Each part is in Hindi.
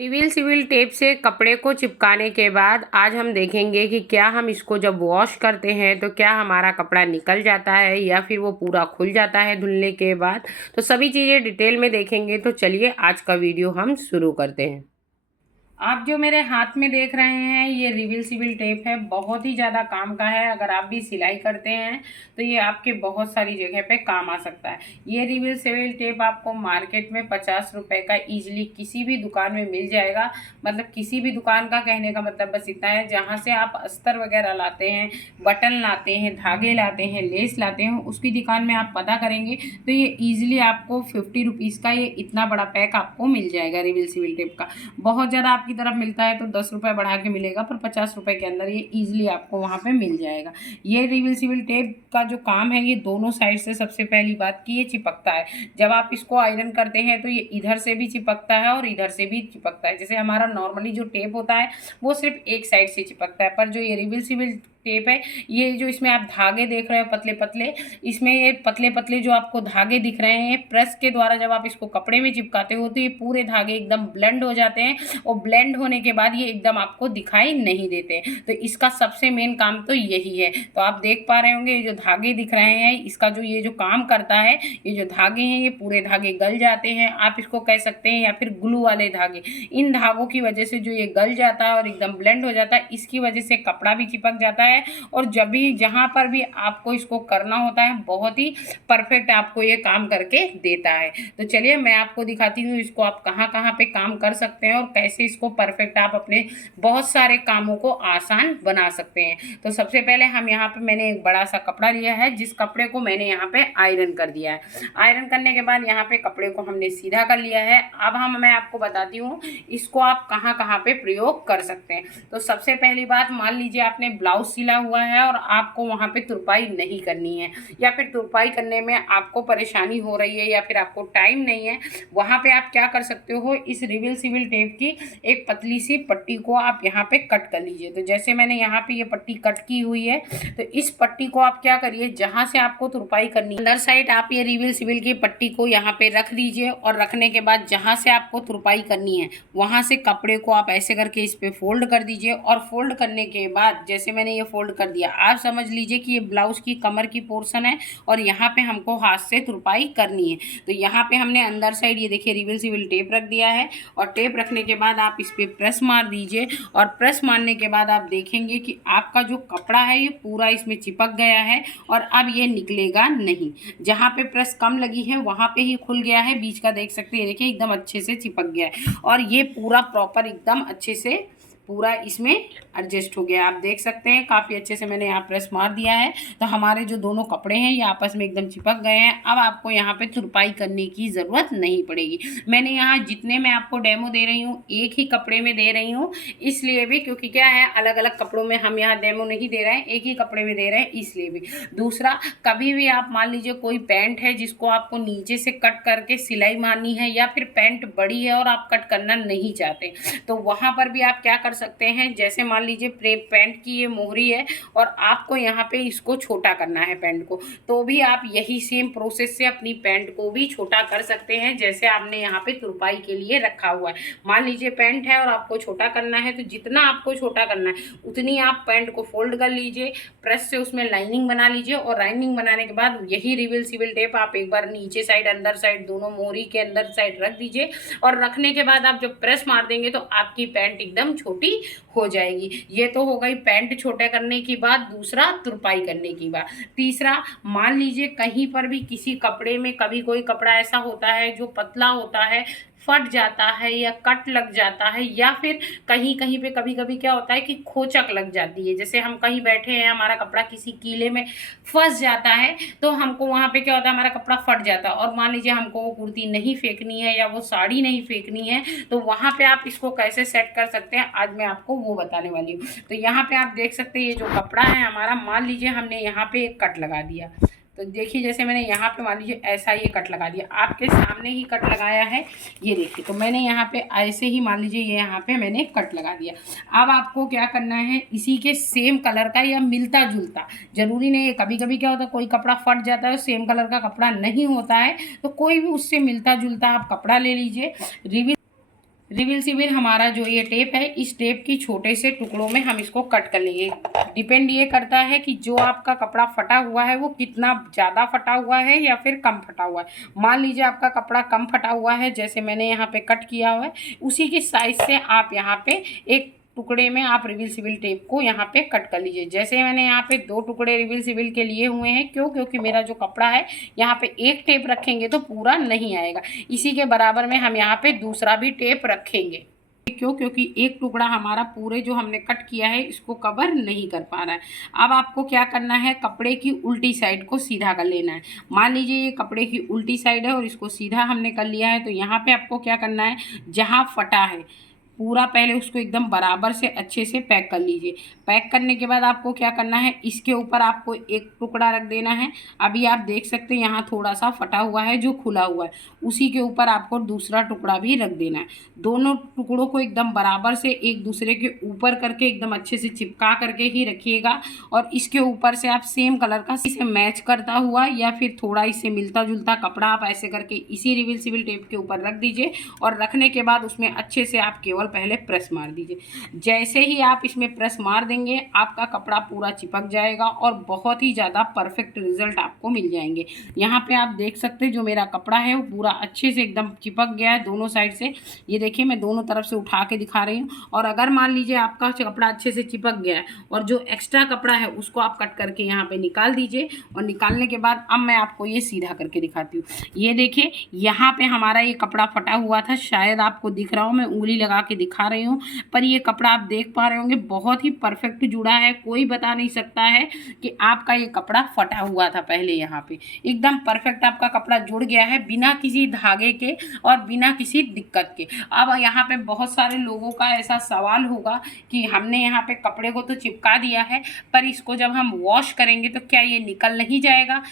रिवील सिविल टेप से कपड़े को चिपकाने के बाद आज हम देखेंगे कि क्या हम इसको जब वॉश करते हैं तो क्या हमारा कपड़ा निकल जाता है या फिर वो पूरा खुल जाता है धुलने के बाद। तो सभी चीज़ें डिटेल में देखेंगे। तो चलिए आज का वीडियो हम शुरू करते हैं। आप जो मेरे हाथ में देख रहे हैं ये रिवील सिविल टेप है, बहुत ही ज़्यादा काम का है। अगर आप भी सिलाई करते हैं तो ये आपके बहुत सारी जगह पे काम आ सकता है। ये रिवील सिविल टेप आपको मार्केट में 50 रुपये का ईजिली किसी भी दुकान में मिल जाएगा। मतलब किसी भी दुकान का कहने का मतलब बस इतना है, जहाँ से आप अस्तर वगैरह लाते हैं, बटन लाते हैं, धागे लाते हैं, लेस लाते हैं, उसकी दुकान में आप पता करेंगे तो ये ईजिली आपको 50 रुपीज़ का ये इतना बड़ा पैक आपको मिल जाएगा रिवील सिविल टेप का। बहुत ज़्यादा आपकी तरफ मिलता है तो 10 रुपये बढ़ा के मिलेगा, पर 50 रुपये के अंदर ये ईजिली आपको वहाँ पे मिल जाएगा। ये रिवील सिविल टेप का जो काम है ये दोनों साइड से, सबसे पहली बात कि ये चिपकता है। जब आप इसको आयरन करते हैं तो ये इधर से भी चिपकता है और इधर से भी चिपकता है। जैसे हमारा नॉर्मली जो टेप होता है वो सिर्फ एक साइड से चिपकता है, पर जो ये रिवील सिविल टेप है, ये जो इसमें आप धागे देख रहे हो पतले पतले, इसमें ये पतले पतले जो आपको धागे दिख रहे हैं, प्रेस के द्वारा जब आप इसको कपड़े में चिपकाते हो तो ये पूरे धागे एकदम ब्लेंड हो जाते हैं और ब्लेंड होने के बाद ये एकदम आपको दिखाई नहीं देते। तो इसका सबसे मेन काम तो यही है। तो आप देख पा रहे होंगे ये जो धागे दिख रहे हैं, इसका जो ये जो काम करता है, ये जो धागे हैं ये पूरे धागे गल जाते हैं, आप इसको कह सकते हैं, या फिर ग्लू वाले धागे। इन धागों की वजह से जो ये गल जाता है और एकदम ब्लेंड हो जाता है, इसकी वजह से कपड़ा भी चिपक जाता है और जब भी जहाँ पर भी आपको इसको करना होता है बहुत ही परफेक्ट आपको ये काम करके देता है। तो चलिए मैं आपको दिखाती हूँ इसको आप कहाँ कहाँ पे काम कर सकते हैं और कैसे इसको परफेक्ट आप अपने बहुत सारे कामों को आसान बना सकते हैं। तो सबसे पहले हम यहाँ पे मैंने एक बड़ा सा कपड़ा लिया है, जिस कपड़े को मैंने यहाँ पे आयरन कर दिया है। आयरन करने के बाद यहाँ पे कपड़े को हमने सीधा कर लिया है। अब मैं आपको बताती हूँ इसको आप कहाँ कहाँ पे प्रयोग कर सकते हैं। तो सबसे पहली बात, मान लीजिए आपने ब्लाउज सिला हुआ है और आपको वहाँ पे तुरपाई नहीं करनी है, या फिर तुरपाई करने में आपको परेशानी हो रही है, या फिर आपको टाइम नहीं है, वहाँ पे आप क्या कर सकते हो, इस रिवील सिविल टेप की एक पतली सी पट्टी को आप यहाँ पे कट कर लीजिए। तो जैसे मैंने यहाँ पे ये पट्टी कट की हुई है, तो इस पट्टी को आप क्या करिए, जहाँ से आपको तुरपाई करनी है अंदर साइड आप ये रिवील सिविल की पट्टी को यहाँ पे रख दीजिए, और रखने के बाद जहाँ से आपको तुरपाई करनी है वहाँ से कपड़े को आप ऐसे करके इस पे फोल्ड कर दीजिए। और फोल्ड करने के बाद जैसे मैंने ये फोल्ड कर दिया, आप समझ लीजिए कि ये ब्लाउज की कमर की पोर्शन है और यहाँ पे हमको हाथ से तुरपाई करनी है। तो यहाँ पे हमने अंदर साइड ये देखिए रिवील सिविल टेप रख दिया है, और टेप रखने के बाद आप इस पे प्रेस मार दीजिए, और प्रेस मारने के बाद आप देखेंगे कि आपका जो कपड़ा है ये पूरा इसमें चिपक गया है और अब ये निकलेगा नहीं। जहाँ पे प्रेस कम लगी है वहाँ पे ही खुल गया है, बीच का देख सकते हैं, देखिए एकदम अच्छे से चिपक गया है और ये पूरा प्रॉपर एकदम अच्छे से पूरा इसमें एडजस्ट हो गया। आप देख सकते हैं काफ़ी अच्छे से मैंने यहाँ प्रेस मार दिया है, तो हमारे जो दोनों कपड़े हैं ये आपस में एकदम चिपक गए हैं। अब आपको यहाँ पे तुरपाई करने की ज़रूरत नहीं पड़ेगी। मैंने यहाँ जितने मैं आपको डेमो दे रही हूँ एक ही कपड़े में दे रही हूँ, इसलिए भी क्योंकि क्या है अलग अलग कपड़ों में हम यहाँ डेमो नहीं दे रहे हैं, एक ही कपड़े में दे रहे हैं इसलिए भी। दूसरा, कभी भी आप मान लीजिए कोई पैंट है जिसको आपको नीचे से कट करके सिलाई मारनी है, या फिर पैंट बड़ी है और आप कट करना नहीं चाहते, तो वहाँ पर भी आप क्या कर सकते हैं, जैसे मान लीजिए पैंट की ये मोहरी है और आपको यहाँ पे इसको छोटा करना है पैंट को, तो भी आप यही सेम प्रोसेस से अपनी पैंट को भी छोटा कर सकते हैं, जैसे आपने यहाँ पे तुरपाई के लिए रखा हुआ है। मान लीजिए पैंट है और आपको छोटा करना है, तो जितना आपको छोटा करना है उतनी आप पैंट को फोल्ड कर लीजिए, प्रेस से उसमें लाइनिंग बना लीजिए, और लाइनिंग बनाने के बाद यही रिवील सिविल टेप आप एक बार नीचे साइड अंदर साइड दोनों मोहरी के अंदर साइड रख दीजिए, और रखने के बाद आप जब प्रेस मार देंगे तो आपकी पैंट एकदम छोटी हो जाएगी। ये तो हो गई पैंट छोटे करने की बात। दूसरा, तुरपाई करने की बात। तीसरा, मान लीजिए कहीं पर भी किसी कपड़े में कभी कोई कपड़ा ऐसा होता है जो पतला होता है, फट जाता है या कट लग जाता है, या फिर कहीं कहीं पे कभी कभी क्या होता है कि खोचक लग जाती है, जैसे हम कहीं बैठे हैं हमारा कपड़ा किसी कीले में फंस जाता है, तो हमको वहाँ पे क्या होता है हमारा कपड़ा फट जाता है, और मान लीजिए हमको वो कुर्ती नहीं फेंकनी है या वो साड़ी नहीं फेंकनी है, तो वहाँ पे आप इसको कैसे सेट कर सकते हैं आज मैं आपको वो बताने वाली हूँ। तो यहाँ पे आप देख सकते हैं ये जो कपड़ा है हमारा, मान लीजिए हमने यहाँ पे एक कट लगा दिया, तो देखिए जैसे मैंने यहाँ पे मान लीजिए ऐसा ये कट लगा दिया, आपके सामने ही कट लगाया है, ये देखिए। तो मैंने यहाँ पे ऐसे ही मान लीजिए ये यहाँ पे मैंने कट लगा दिया। अब आपको क्या करना है, इसी के सेम कलर का या मिलता जुलता, जरूरी नहीं है, कभी कभी क्या होता है कोई कपड़ा फट जाता है सेम कलर का कपड़ा नहीं होता है, तो कोई भी उससे मिलता जुलता आप कपड़ा ले लीजिए। रिवील रिवर्सिबल हमारा जो ये टेप है, इस टेप की छोटे से टुकड़ों में हम इसको कट कर लेंगे। डिपेंड ये करता है कि जो आपका कपड़ा फटा हुआ है वो कितना ज़्यादा फटा हुआ है या फिर कम फटा हुआ है। मान लीजिए आपका कपड़ा कम फटा हुआ है, जैसे मैंने यहाँ पे कट किया हुआ है, उसी के साइज से आप यहाँ पे एक टुकड़े में आप रिवर्सिबल टेप को यहाँ पे कट कर लीजिए। जैसे मैंने यहाँ पे 2 टुकड़े रिवर्सिबल के लिए हुए हैं, क्योंकि मेरा जो कपड़ा है यहाँ पे एक टेप रखेंगे तो पूरा नहीं आएगा। इसी के बराबर में हम यहाँ पे दूसरा भी टेप रखेंगे। क्योंकि एक टुकड़ा हमारा पूरे जो हमने कट किया है इसको कवर नहीं कर पा रहा है। अब आपको क्या करना है, कपड़े की उल्टी साइड को सीधा कर लेना है। मान लीजिए ये कपड़े की उल्टी साइड है और इसको सीधा हमने कर लिया है, तो यहाँ पे आपको क्या करना है, जहाँ फटा है पूरा पहले उसको एकदम बराबर से अच्छे से पैक कर लीजिए। पैक करने के बाद आपको क्या करना है, इसके ऊपर आपको एक टुकड़ा रख देना है। अभी आप देख सकते हैं यहाँ थोड़ा सा फटा हुआ है जो खुला हुआ है, उसी के ऊपर आपको दूसरा टुकड़ा भी रख देना है। दोनों टुकड़ों को एकदम बराबर से एक दूसरे के ऊपर करके एकदम अच्छे से चिपका करके ही रखिएगा। और इसके ऊपर से आप सेम कलर का इसे मैच करता हुआ या फिर थोड़ा इससे मिलता जुलता कपड़ा आप ऐसे करके इसी रिवर्सिबल टेप के ऊपर रख दीजिए। और रखने के बाद उसमें अच्छे से आप केवल पहले प्रेस मार दीजिए। जैसे ही आप इसमें प्रेस मार देंगे आपका कपड़ा पूरा चिपक जाएगा और बहुत ही ज़्यादा परफेक्ट रिजल्ट आपको मिल जाएंगे। यहाँ पे आप देख सकते हैं जो मेरा कपड़ा है वो पूरा अच्छे से एकदम चिपक गया है दोनों साइड से। ये देखिए मैं दोनों तरफ से उठा के दिखा रही हूँ। और अगर मान लीजिए आपका कपड़ा अच्छे से चिपक गया है और जो एक्स्ट्रा कपड़ा है उसको आप कट करके यहाँ पे निकाल दीजिए। और निकालने के बाद अब मैं आपको ये सीधा करके दिखाती हूँ। ये देखिए यहाँ पे हमारा ये कपड़ा फटा हुआ था, शायद आपको दिख रहा हो, मैं उंगली लगा के दिखा रही हूँ, पर ये कपड़ा आप देख पा रहे होंगे बहुत ही परफेक्ट जुड़ा है। कोई बता नहीं सकता है कि आपका ये कपड़ा फटा हुआ था। पहले यहाँ पे एकदम परफेक्ट आपका कपड़ा जुड़ गया है बिना किसी धागे के और बिना किसी दिक्कत के। अब यहाँ पे बहुत सारे लोगों का ऐसा सवाल होगा कि हमने यहाँ पे कपड़े को तो चिपका दिया है, पर इसको जब हम वॉश करेंगे तो क्या ये निकल नहीं जाएगा?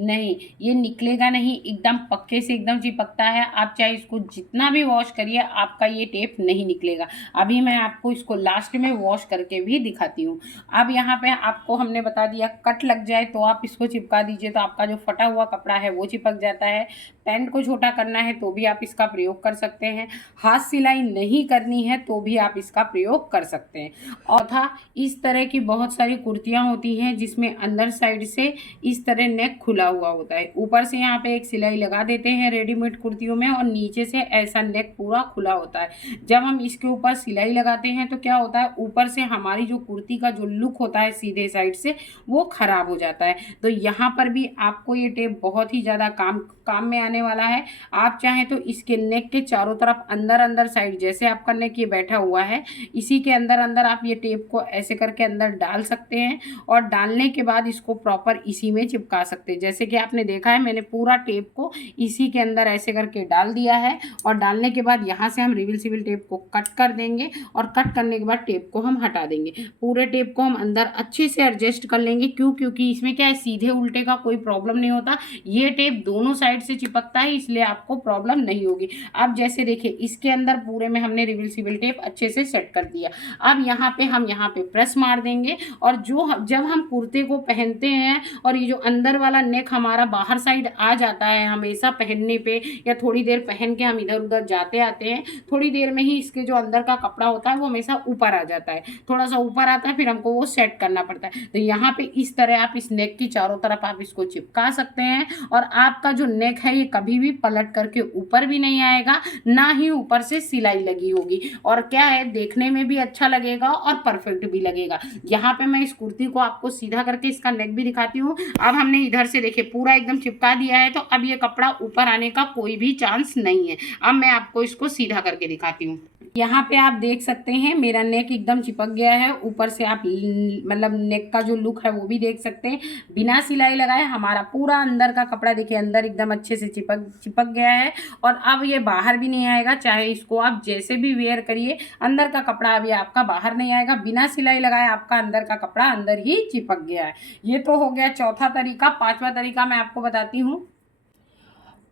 नहीं, ये निकलेगा नहीं, एकदम पक्के से एकदम चिपकता है। आप चाहे इसको जितना भी वॉश करिए आपका ये टेप नहीं निकलेगा। अभी मैं आपको इसको लास्ट में वॉश करके भी दिखाती हूँ। अब यहाँ पे आपको हमने बता दिया कट लग जाए तो आप इसको चिपका दीजिए, तो आपका जो फटा हुआ कपड़ा है वो चिपक जाता है। पैंट को छोटा करना है तो भी आप इसका प्रयोग कर सकते हैं। हाथ सिलाई नहीं करनी है तो भी आप इसका प्रयोग कर सकते हैं। और था इस तरह की बहुत सारी कुर्तियाँ होती हैं जिसमें अंदर साइड से इस तरह नेक खुला हुआ होता है, ऊपर से यहाँ पे एक सिलाई लगा देते हैं रेडीमेड कुर्तियों में, और नीचे से ऐसा नेक पूरा खुला होता है। जब हम इसके ऊपर सिलाई लगाते हैं तो क्या होता है, ऊपर से हमारी जो कुर्ती का जो लुक होता है सीधे साइड से वो खराब हो जाता है। तो यहाँ पर भी आपको ये टेप बहुत ही ज़्यादा काम में आने वाला है। आप चाहें तो इसके नेक के चारों तरफ अंदर अंदर साइड, जैसे आपका नेक ये बैठा हुआ है, इसी के अंदर अंदर आप ये टेप को ऐसे करके अंदर डाल सकते हैं और डालने के बाद इसको प्रॉपर इसी में चिपका सकते हैं। जैसे कि आपने देखा है मैंने पूरा टेप को इसी के अंदर ऐसे करके डाल दिया है। और डालने के बाद यहाँ से हम रिवर्सिबल टेप को कट कर देंगे और कट करने के बाद टेप को हम हटा देंगे। पूरे टेप को हम अंदर अच्छे से एडजस्ट कर लेंगे। क्योंकि इसमें क्या है, सीधे उल्टे का कोई प्रॉब्लम नहीं होता। ये टेप दोनों साइड से चिपकता है, इसलिए आपको प्रॉब्लम नहीं होगी। अब जैसे देखिए इसके अंदर पूरे में हमने रिवर्सिबल टेप अच्छे से सेट कर दिया। अब यहाँ पे प्रेस मार देंगे और जब हम कुर्ते को पहनते हैं और ये जो अंदर वाला नेक हमारा बाहर साइड आ जाता है हमेशा पहनने पे, या थोड़ी देर पहन के हम इधर उधर जाते आते हैं, थोड़ी देर में ही इसके जो अंदर का कपड़ा होता है वो हमेशा ऊपर आ जाता है, थोड़ा सा ऊपर आता है, फिर हमको वो सेट करना पड़ता है। तो यहाँ पे इस तरह आप इस नेक की चारों तरफ आप इसको चिपका सकते हैं और आपका जो नेक है ये कभी भी पलट करके ऊपर भी नहीं आएगा, ना ही ऊपर से सिलाई लगी होगी, और क्या है देखने में भी अच्छा लगेगा और परफेक्ट भी लगेगा। यहाँ पे मैं इस कुर्ती को आपको सीधा करके इसका नेक भी दिखाती हूँ। अब हमने इधर से देखिए पूरा एकदम चिपका दिया है, तो अब ये कपड़ा ऊपर आने का कोई भी चांस नहीं है। अब मैं आपको इसको सीधा करके दिखाती हूँ। यहाँ पे आप देख सकते हैं मेरा नेक एकदम चिपक गया है। ऊपर से आप मतलब नेक का जो लुक है वो भी देख सकते हैं। बिना सिलाई लगाए हमारा पूरा अंदर का कपड़ा देखिए अंदर एकदम अच्छे से चिपक गया है और अब ये बाहर भी नहीं आएगा। चाहे इसको आप जैसे भी वेयर करिए, अंदर का कपड़ा अभी आपका बाहर नहीं आएगा। बिना सिलाई लगाए आपका अंदर का कपड़ा अंदर ही चिपक गया है। ये तो हो गया चौथा तरीका। पांचवा तरीका मैं आपको बताती हूँ।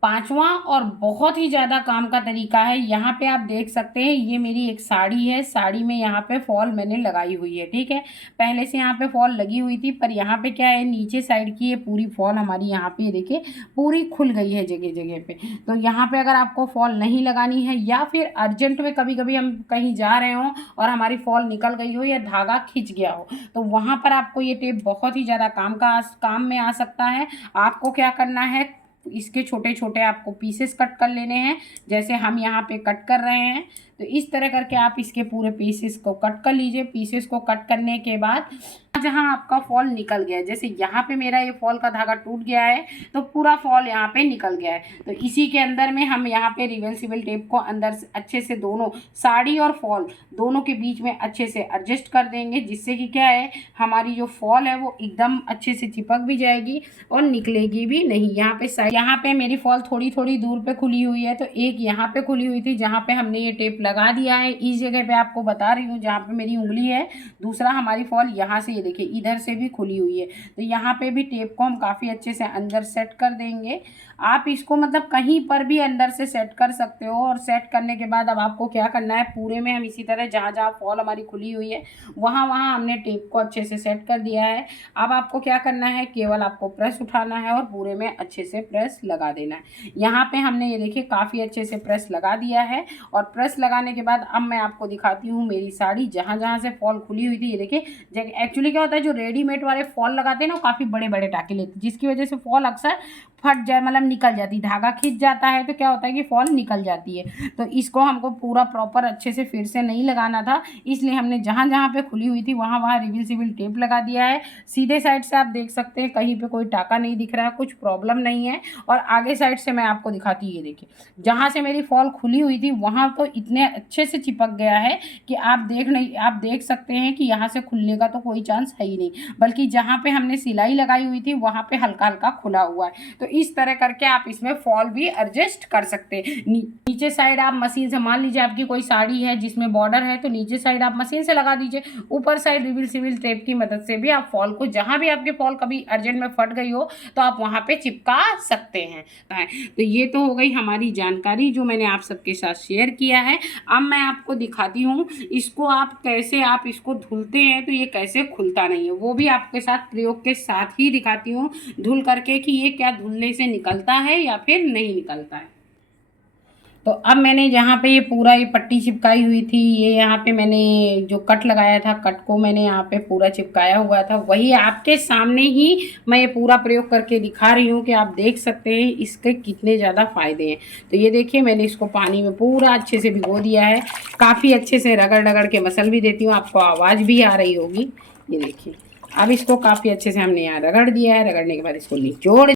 पांचवा और बहुत ही ज़्यादा काम का तरीका है, यहाँ पे आप देख सकते हैं ये मेरी एक साड़ी है। साड़ी में यहाँ पे फॉल मैंने लगाई हुई है, ठीक है। पहले से यहाँ पे फॉल लगी हुई थी, पर यहाँ पे क्या है, नीचे साइड की ये पूरी फॉल हमारी यहाँ पे देखिए पूरी खुल गई है जगह जगह पे। तो यहाँ पे अगर आपको फॉल नहीं लगानी है या फिर अर्जेंट में कभी कभी हम कहीं जा रहे हों और हमारी फॉल निकल गई हो या धागा खिंच गया हो, तो वहाँ पर आपको ये टेप बहुत ही ज़्यादा काम में आ सकता है। आपको क्या करना है, इसके छोटे छोटे आपको पीसेस कट कर लेने हैं, जैसे हम यहाँ पे कट कर रहे हैं। तो इस तरह करके आप इसके पूरे पीसेस को कट कर लीजिए। पीसेस को कट करने के बाद जहाँ आपका फॉल निकल गया है, जैसे यहाँ पे मेरा ये फॉल का धागा टूट गया है तो पूरा फॉल यहाँ पे निकल गया है, तो इसी के अंदर में हम यहाँ पे रिवर्सिबल टेप को अंदर से अच्छे से दोनों साड़ी और फॉल दोनों के बीच में अच्छे से एडजस्ट कर देंगे, जिससे कि क्या है, हमारी जो फॉल है वो एकदम अच्छे से चिपक भी जाएगी और निकलेगी भी नहीं। यहाँ पे मेरी फॉल थोड़ी थोड़ी दूर पे खुली हुई है, तो एक यहाँ पे खुली हुई थी जहाँ पे हमने ये टेप लगा दिया है। इस जगह पे आपको बता रही हूँ जहाँ पे मेरी उंगली है। दूसरा हमारी फॉल यहाँ से ये देखिए इधर से भी खुली हुई है, तो यहाँ पे भी टेप को हम काफ़ी अच्छे से अंदर सेट कर देंगे। आप इसको मतलब कहीं पर भी अंदर से सेट कर सकते हो। और सेट करने के बाद अब आपको क्या करना है, पूरे में हम इसी तरह जहाँ जहाँ फॉल हमारी खुली हुई है वहाँ वहाँ हमने टेप को अच्छे से सेट कर दिया है। अब आपको क्या करना है, केवल आपको प्रेस उठाना है और पूरे में अच्छे से प्रेस लगा देना है। यहाँ पे हमने ये देखिए काफ़ी अच्छे से प्रेस लगा दिया है। और प्रेस लगाने के बाद अब मैं आपको दिखाती हूँ मेरी साड़ी जहाँ जहाँ से फॉल खुली हुई थी। ये देखिए एक्चुअली क्या होता है, जो रेडीमेड वाले फॉल लगाते हैं ना, वो काफ़ी बड़े बड़े टाके लेते हैं, जिसकी वजह से फॉल अक्सर फट जाए, मतलब निकल जाती है। धागा खिंच जाता है तो क्या होता है कि फॉल निकल जाती है। तो इसको हमको पूरा प्रॉपर अच्छे से फिर से नहीं लगाना था, इसलिए हमने जहाँ जहाँ पे खुली हुई थी वहाँ वहाँ रिवर्सिबल टेप लगा दिया है। सीधे साइड से आप देख सकते हैं कहीं पे कोई टाका नहीं दिख रहा है, कुछ प्रॉब्लम नहीं है। और आगे साइड से मैं आपको दिखाती हूँ, ये देखिए जहाँ से मेरी फॉल खुली हुई थी वहाँ तो इतने अच्छे से चिपक गया है कि आप देख सकते हैं कि यहाँ से खुलने का तो कोई चांस है ही नहीं, बल्कि जहाँ पे हमने सिलाई लगाई हुई थी वहाँ पे हल्का हल्का खुला हुआ है। तो इस तरह करके आप इसमें फॉल भी एडजस्ट कर सकते हैं। नीचे साइड आप मशीन से, मान लीजिए आपकी कोई साड़ी है जिसमें बॉर्डर है, तो नीचे साइड आप मशीन से लगा दीजिए। ऊपर साइड रिवर्सिबल टेप की मदद से भी आप फॉल को, जहाँ भी आपकी फॉल कभी अर्जेंट में फट गई हो तो आप वहाँ पे चिपका सकते हैं। तो ये तो हो गई हमारी जानकारी जो मैंने आप सबके साथ शेयर किया है। अब मैं आपको दिखाती हूँ इसको आप कैसे आप इसको धुलते हैं, तो ये कैसे खुलता नहीं है वो भी आपके साथ प्रयोग के साथ ही दिखाती हूँ धुल करके कि ये क्या धुलने से निकलता है या फिर नहीं निकलता है। तो अब मैंने जहाँ पे ये पूरा ये पट्टी चिपकाई हुई थी, ये यहाँ पे मैंने जो कट लगाया था, कट को मैंने यहाँ पे पूरा चिपकाया हुआ था, वही आपके सामने ही मैं ये पूरा प्रयोग करके दिखा रही हूँ कि आप देख सकते हैं इसके कितने ज़्यादा फ़ायदे हैं। तो ये देखिए मैंने इसको पानी में पूरा अच्छे से भिगो दिया है, काफ़ी अच्छे से रगड़ रगड़ के मसल भी देती हूँ, आपको आवाज़ भी आ रही होगी। ये देखिए अब इसको काफ़ी अच्छे से हमने यहाँ रगड़ दिया है। रगड़ने के बाद इसको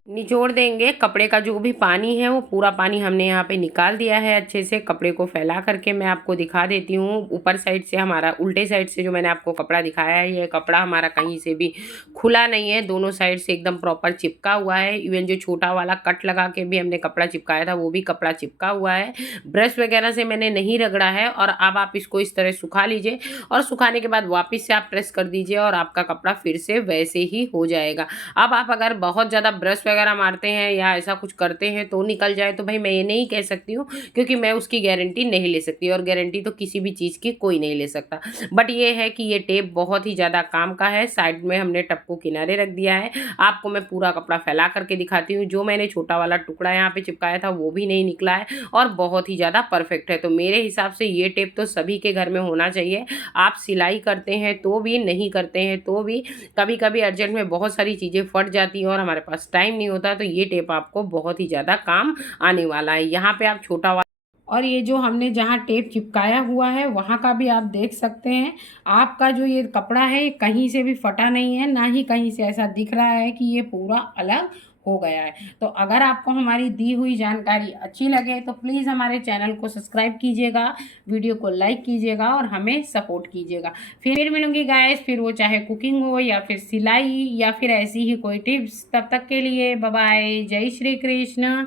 निचोड़ देंगे। कपड़े का जो भी पानी है वो पूरा पानी हमने यहाँ पे निकाल दिया है। अच्छे से कपड़े को फैला करके मैं आपको दिखा देती हूँ। ऊपर साइड से हमारा, उल्टे साइड से जो मैंने आपको कपड़ा दिखाया है, ये कपड़ा हमारा कहीं से भी खुला नहीं है, दोनों साइड से एकदम प्रॉपर चिपका हुआ है। इवन जो छोटा वाला कट लगा के भी हमने कपड़ा चिपकाया था वो भी कपड़ा चिपका हुआ है। ब्रश वगैरह से मैंने नहीं रगड़ा है। और अब आप इसको इस तरह सुखा लीजिए और सुखाने के बाद वापस से आप प्रेस कर दीजिए और आपका कपड़ा फिर से वैसे ही हो जाएगा। अब आप अगर बहुत ज़्यादा ब्रश वगैरह मारते हैं या ऐसा कुछ करते हैं तो निकल जाए, तो भाई मैं ये नहीं कह सकती हूँ, क्योंकि मैं उसकी गारंटी नहीं ले सकती और गारंटी तो किसी भी चीज़ की कोई नहीं ले सकता। बट ये है कि ये टेप बहुत ही ज़्यादा काम का है। साइड में हमने टप को किनारे रख दिया है। आपको मैं पूरा कपड़ा फैला करके दिखाती हूँ। जो मैंने छोटा वाला टुकड़ा यहाँ पे चिपकाया था वो भी नहीं निकला है और बहुत ही ज़्यादा परफेक्ट है। तो मेरे हिसाब से ये टेप तो सभी के घर में होना चाहिए। आप सिलाई करते हैं तो भी, नहीं करते हैं तो भी, कभी कभी अर्जेंट में बहुत सारी चीज़ें फट जाती हैं और हमारे पास टाइम नहीं होता, तो ये टेप आपको बहुत ही ज़्यादा काम आने वाला है। यहाँ पे आप छोटा वाला, और ये जो हमने जहाँ टेप चिपकाया हुआ है वहाँ का भी आप देख सकते हैं। आपका जो ये कपड़ा है कहीं से भी फटा नहीं है, ना ही कहीं से ऐसा दिख रहा है कि ये पूरा अलग हो गया है। तो अगर आपको हमारी दी हुई जानकारी अच्छी लगे तो प्लीज़ हमारे चैनल को सब्सक्राइब कीजिएगा, वीडियो को लाइक कीजिएगा और हमें सपोर्ट कीजिएगा। फिर मिलूंगी गाइस, फिर वो चाहे कुकिंग हो या फिर सिलाई या फिर ऐसी ही कोई टिप्स। तब तक के लिए बाय बाय, जय श्री कृष्ण।